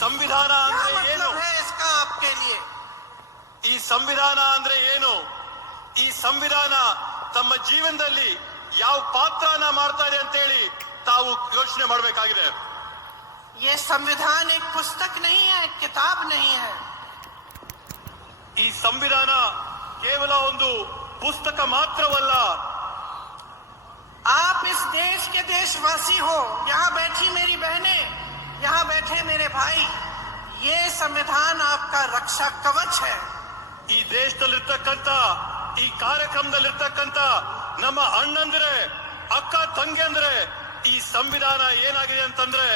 ಸಂವಿಧಾನ क्या ಅಂದ್ರೆ ಏನು मतलब है इसका आपके लिए ಈ ಸಂವಿಧಾನ ಅಂದ್ರೆ ಏನು ಈ ಸಂವಿಧಾನ ತಮ್ಮ ಜೀವನದಲ್ಲಿ ಯಾವ ಪಾತ್ರನ ಮಾಡ್ತಾ ಇದೆ ಅಂತೇಳಿ ತಾವು ಯೋಚನೆ ಮಾಡಬೇಕಾಗಿದೆ ये संविधान एक पुस्तक नहीं है एक किताब नहीं है ಈ ಸಂವಿಧಾನ ಕೇವಲ ಒಂದು ಪುಸ್ತಕ ಮಾತ್ರವಲ್ಲ आप इस देश के देशवासी हो यहाँ बैठी मेरी बहनें यहाँ बैठे मेरे भाई ये संविधान आपका रक्षा कवच है ಈ ದೇಶದಲ್ಲಿರ್ತಕ್ಕಂಥ ಈ ಕಾರ್ಯಕ್ರಮದಲ್ಲಿರ್ತಕ್ಕಂಥ ನಮ್ಮ ಅಣ್ಣಂದ್ರೆ ಅಕ್ಕ ತಂಗಿಯಂದ್ರೆ ಈ ಸಂವಿಧಾನ ಏನಾಗಿದೆ ಅಂತಂದ್ರೆ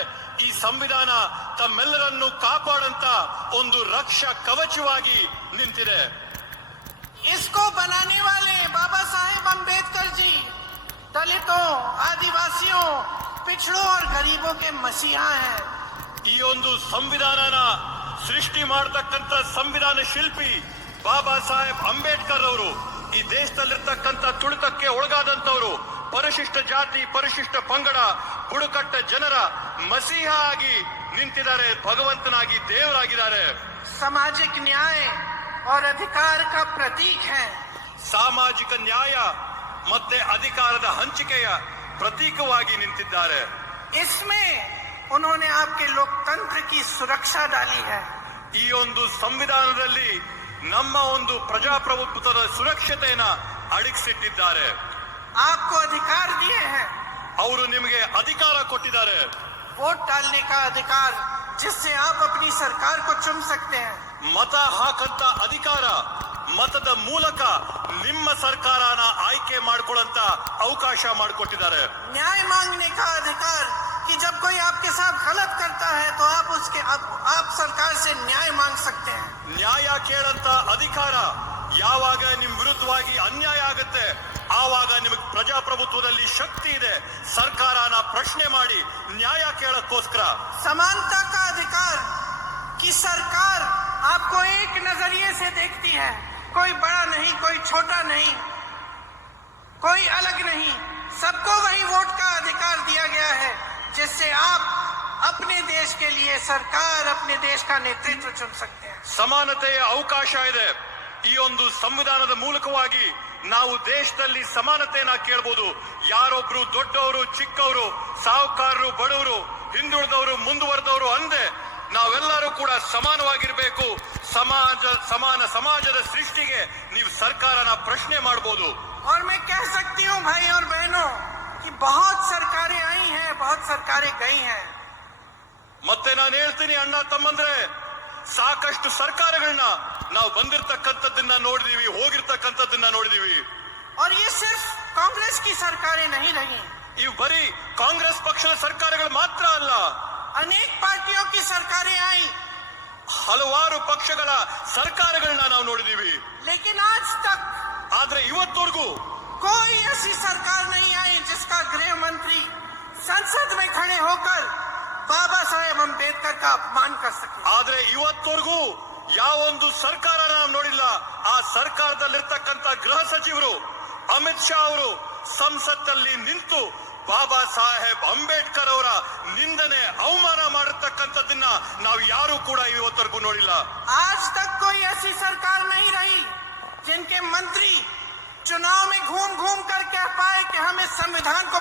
ಈ ಸಂವಿಧಾನ ತಮ್ಮೆಲ್ಲರನ್ನು ಕಾಪಾಡಂತ ಒಂದು ರಕ್ಷಾ ಕವಚವಾಗಿ ನಿಂತಿದೆ इसको बनाने वाले बाबा साहेब अम्बेडकर जी दलितों आदिवासियों पिछड़ों और गरीबों के मसीहा हैं ಈ ಒಂದು ಸಂವಿಧಾನನ ಸೃಷ್ಟಿ ಮಾಡತಕ್ಕಂತ ಸಂವಿಧಾನ ಶಿಲ್ಪಿ ಬಾಬಾ ಸಾಹೇಬ್ ಅಂಬೇಡ್ಕರ್ ಅವರು ಈ ದೇಶದಲ್ಲಿರ್ತಕ್ಕಂಥ ತುಳಿತಕ್ಕೆ ಒಳಗಾದಂತವರು ಪರಿಶಿಷ್ಟ ಜಾತಿ ಪರಿಶಿಷ್ಟ ಪಂಗಡ ಬುಡಕಟ್ಟ ಜನರ ಮಸೀಹ ಆಗಿ ನಿಂತಿದ್ದಾರೆ ಭಗವಂತನಾಗಿ ದೇವರಾಗಿದ್ದಾರೆ सामाजिक न्याय और अधिकार का प्रतीक हैं ಸಾಮಾಜಿಕ ನ್ಯಾಯ ಮತ್ತೆ ಅಧಿಕಾರದ ಹಂಚಿಕೆಯ ಪ್ರತೀಕವಾಗಿ ನಿಂತಿದ್ದಾರೆ इसमें उन्होंने आपके लोकतंत्र की सुरक्षा डाली है ಈ ಒಂದು ಸಂವಿಧಾನದಲ್ಲಿ ನಮ್ಮ ಒಂದು ಪ್ರಜಾಪ್ರಭುತ್ವದ ಸುರಕ್ಷತೆಯನ್ನ ಅಡಗಿಸಿಟ್ಟಿದ್ದಾರೆ आपको अधिकार दिए हैं ಅವರು ನಿಮಗೆ ಅಧಿಕಾರ ಕೊಟ್ಟಿದ್ದಾರೆ वोट डालने का अधिकार जिससे आप अपनी सरकार को चुन सकते हैं ಮತ ಹಾಕಂತ ಅಧಿಕಾರ ಮತದ ಮೂಲಕ ನಿಮ್ಮ ಸರ್ಕಾರನ ಆಯ್ಕೆ ಮಾಡ್ಕೊಳ್ಳಂತ ಅವಕಾಶ ಮಾಡಿಕೊಟ್ಟಿದ್ದಾರೆ न्याय मांगने का अधिकार कि जब कोई आपके साथ गलत करता है तो आप उसके आप, आप सरकार से न्याय मांग सकते हैं ನ್ಯಾಯ ಕೇಳಂತ ಅಧಿಕಾರ ಯಾವಾಗ ನಿಮ್ ವಿರುದ್ಧವಾಗಿ ಅನ್ಯಾಯ ಆಗುತ್ತೆ ಆವಾಗ ನಿಮಗೆ ಪ್ರಜಾಪ್ರಭುತ್ವದಲ್ಲಿ ಶಕ್ತಿ ಇದೆ ಸರ್ಕಾರನ ಪ್ರಶ್ನೆ ಮಾಡಿ ನ್ಯಾಯ ಕೇಳಕ್ಕೋಸ್ಕರ समानता का अधिकार कि सरकार आपको एक नजरिए से देखती है कोई बड़ा नहीं कोई छोटा नहीं कोई अलग नहीं सबको वही वोट का अधिकार दिया गया है जिससे आप अपने देश के लिए सरकार अपने देश का नेतृत्व चुन सकते हैं ಸಮಾನತೆಯ ಅವಕಾಶ ಇದೆ ಈ ಒಂದು ಸಂವಿಧಾನದ ಮೂಲಕವಾಗಿ ನಾವು ದೇಶದಲ್ಲಿ ಸಮಾನತೆಯನ್ನ ಕೇಳಬಹುದು ಯಾರೊಬ್ರು ದೊಡ್ಡವರು ಚಿಕ್ಕವರು ಸಾಹುಕಾರರು ಬಡವರು ಹಿಂದುಳಿದವರು ಮುಂದುವರೆದವರು ಅಂದೆ ನಾವೆಲ್ಲರೂ ಕೂಡ ಸಮಾನವಾಗಿರ್ಬೇಕು ಸಮಾಜ ಸಮಾನ ಸಮಾಜದ ಸೃಷ್ಟಿಗೆ ನೀವು ಸರ್ಕಾರನ ಪ್ರಶ್ನೆ ಮಾಡಬಹುದು और मैं कह सकती हूँ भाई और बहनों कि बहुत सरकारें आई हैं बहुत सरकारें गई हैं ಮತ್ತೆ ನಾನು ಹೇಳ್ತೀನಿ ಅಣ್ಣ ತಮ್ಮಂದ್ರೆ ಸಾಕಷ್ಟು ಸರ್ಕಾರಗಳನ್ನ ನಾವು ಬಂದಿರತಕ್ಕಂಥದ್ದನ್ನ ನೋಡಿದೀವಿ ಹೋಗಿರ್ತಕ್ಕಂಥದ್ದನ್ನ ನೋಡಿದೀವಿ और ये सिर्फ कांग्रेस की सरकारें नहीं रही ಇವು ಬರೀ ಕಾಂಗ್ರೆಸ್ ಪಕ್ಷದ ಸರ್ಕಾರಗಳು ಮಾತ್ರ ಅಲ್ಲ ಅನೇಕ ಪಾರ್ಟಿಯೋ ಕಿ ಸರ್ಕಾರೇ ಆಯಿ. ಹಲವಾರು ಪಕ್ಷಗಳ ಸರ್ಕಾರಗಳನ್ನ ನಾವು ನೋಡಿದೀವಿ. ಲೇಕಿನ್ ಆಜ್ ತಕ್ ಆದ್ರೆ ಇವತ್ತವರೆಗೂ ಕೋಯಿ ಐಸಿ ಸರ್ಕಾರ ನಹೀ ಆಯಿ ಜಿಸ್ಕಾ ಗೃಹ ಮಂತ್ರಿ ಸಂಸದ್ ಮೇ ಖಡೆ ಹೋಕರ್ ಬಾಬಾ ಸಾಹೇಬ್ ಅಂಬೇಡ್ಕರ್ ಕಾ ಅಪಮಾನ್ ಕರ್ ಸಕೆ. ಆದ್ರೆ ಇವತ್ತವರೆಗೂ ಯಾವೊಂದು ಸರ್ಕಾರ ನಾವು ನೋಡಿಲ್ಲ. ಆ ಸರ್ಕಾರದಲ್ಲಿರ್ತಕ್ಕಂಥ ಗೃಹ ಸಚಿವರು ಅಮಿತ್ ಶಾ ಅವರು ಸಂಸತ್ತಲ್ಲಿ ನಿಂತು ಬಾಬಾ ಸಾಹೇಬ್ ಅಂಬೇಡ್ಕರ್ ಅವರ ನಿಂದನೆ ಅವಮಾನ ಮಾಡಿರ್ತಕ್ಕಂಥದ್ದನ್ನ ನಾವು ಯಾರು ಕೂಡ ಇವತ್ತವರೆಗೂ ನೋಡಿಲ್ಲ आज तक कोई ऐसी सरकार नहीं रही जिनके मंत्री चुनाव में घूम घूम कर कह पाए कि हम इस संविधान को